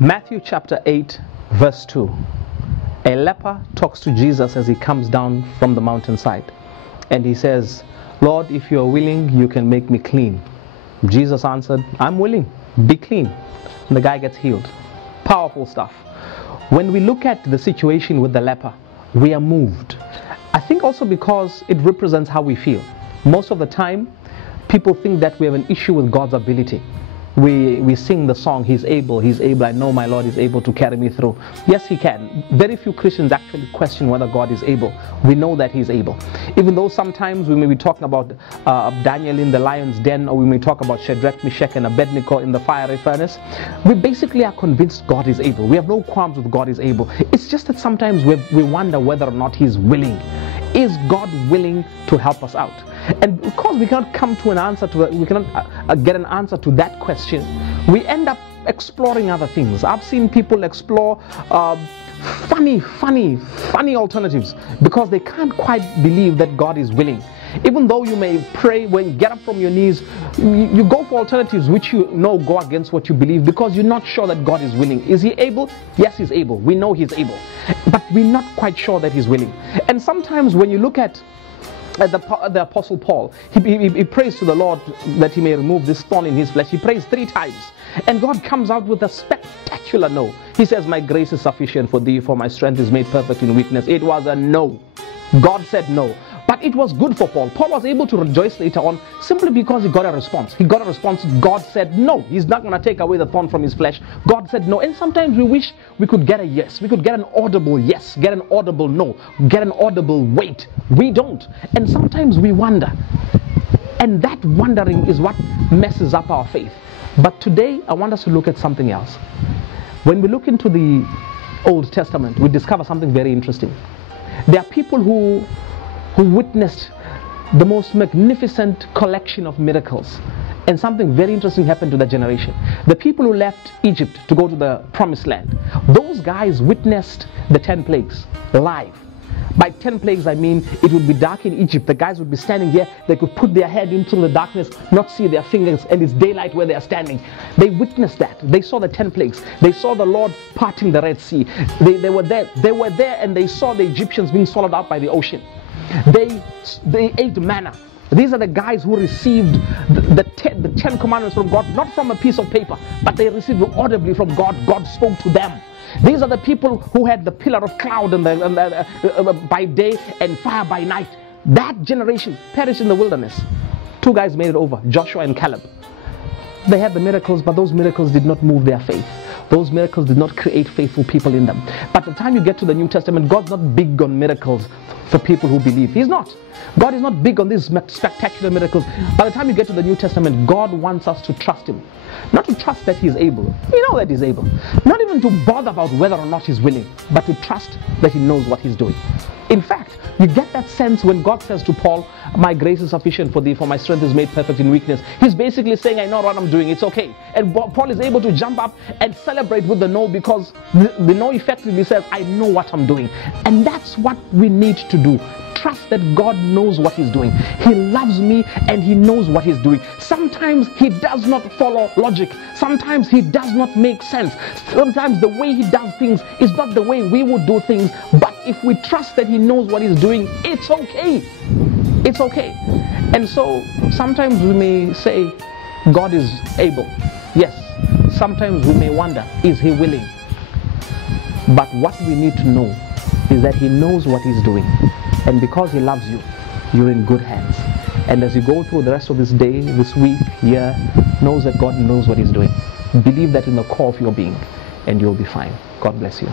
Matthew chapter 8 verse 2. A leper talks to Jesus as he comes down from the mountainside, and he says, "Lord, if you are willing, you can make me clean." Jesus answered, "I'm willing, be clean." And the guy gets healed. Powerful stuff. When we look at the situation with the leper, we are moved. I think also because it represents how we feel. Most of the time, people think that we have an issue with God's ability. We sing the song, He's able, I know my Lord is able to carry me through. Yes, He can. Very few Christians actually question whether God is able. We know that He's able. Even though sometimes we may be talking about Daniel in the lion's den, or we may talk about Shadrach, Meshach, and Abednego in the fiery furnace, we basically are convinced God is able. We have no qualms with God is able. It's just that sometimes we wonder whether or not He's willing. Is God willing to help us out? And because we cannot come to an answer to we cannot get an answer to that question, we end up exploring other things. I've seen people explore funny alternatives because they can't quite believe that God is willing. Even though you may pray, when you get up from your knees, you go for alternatives which you know go against what you believe because you're not sure that God is willing. Is He able? Yes, He's able. We know He's able. But we're not quite sure that He's willing. And sometimes when you look at the Apostle Paul, he prays to the Lord that He may remove this thorn in his flesh. He prays 3 times. And God comes out with a spectacular no. He says, "My grace is sufficient for thee, for my strength is made perfect in weakness." It was a no. God said no. But it was good for Paul. Paul was able to rejoice later on simply because he got a response. He got a response. God said no. He's not going to take away the thorn from his flesh. God said no. And sometimes we wish we could get a yes. We could get an audible yes, get an audible no, get an audible wait. We don't. And sometimes we wonder. And that wondering is what messes up our faith. But today I want us to look at something else. When we look into the Old Testament, we discover something very interesting. There are people who witnessed the most magnificent collection of miracles, and something very interesting happened to that generation. The people who left Egypt to go to the promised land, those guys witnessed the 10 plagues live. By 10 plagues I mean it would be dark in Egypt. The guys would be standing here, they could put their head into the darkness, not see their fingers, and it's daylight where they are standing. They witnessed that. They saw the 10 plagues. They saw the Lord parting the Red Sea. They were there and they saw the Egyptians being swallowed up by the ocean. They ate manna. These are the guys who received the 10 commandments from God, not from a piece of paper, but they received it audibly from God. God spoke to them. These are the people who had the pillar of cloud by day and fire by night. That generation perished in the wilderness. 2 guys made it over, Joshua and Caleb. They had the miracles, but those miracles did not move their faith. Those miracles did not create faithful people in them. But by the time you get to the New Testament, God's not big on miracles for people who believe. He's not. God is not big on these spectacular miracles. By the time you get to the New Testament, God wants us to trust Him. Not to trust that He's able. We know that He's able. Not even to bother about whether or not He's willing, but to trust that He knows what He's doing. In fact, you get that sense when God says to Paul, "My grace is sufficient for thee, for my strength is made perfect in weakness." He's basically saying, "I know what I'm doing, it's okay." And Paul is able to jump up and celebrate with the no, because the no effectively says, "I know what I'm doing." And that's what we need to do. Trust that God knows what He's doing. He loves me and He knows what He's doing. Sometimes He does not follow logic. Sometimes He does not make sense. Sometimes the way He does things is not the way we would do things. But if we trust that He knows what He's doing, it's okay. It's okay. And so sometimes we may say God is able. Yes. Sometimes we may wonder, is He willing? But what we need to know is that He knows what He's doing. And because He loves you, you're in good hands. And as you go through the rest of this day, this week, year, knows that God knows what He's doing. Believe that in the core of your being, and you'll be fine. God bless you.